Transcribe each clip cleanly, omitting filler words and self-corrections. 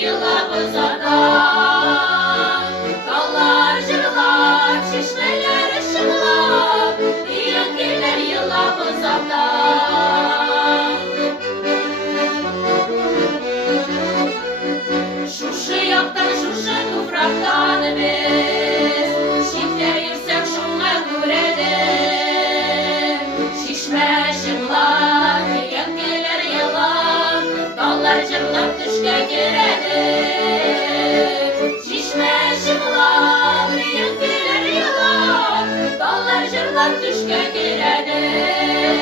yıla uzadan. Dallar cırlar, çeşmeler ışıklar, yengeler yıla uzadan. Şuşu yaktan, şuşu tufraktan biz, şifre yüksek şuna görelim. Şişme ışıklar, yengeler yılan, dallar cırlar düşke girelim. Şişme ışıklar, yengeler yılan, dallar cırlar düşke girelim.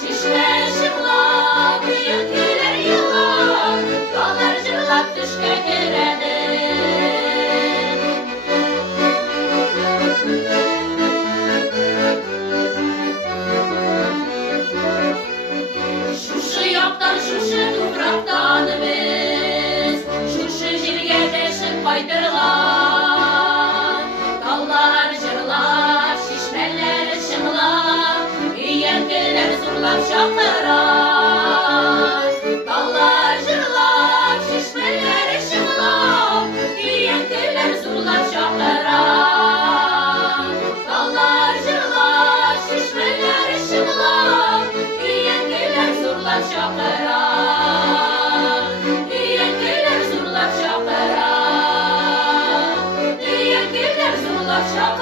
Şişme ışıklar, yengeler yılan, dallar cırlar düşke girelim. Şuşu yaptan, şuşu topraktan biz, şuşu jirge deşin kaydırlar. Dallar cırlar, şişmeler ışıklar, yengeler zurlap şakırar. Dallar cırlar, şişmeler ışıklar, yengeler zurlap şakırar. Dallar cırlar, şişmeler ışıklar, yengeler zurlap şakırar. Yengeler zurlap şakırar. Yengeler zurlap şakırar.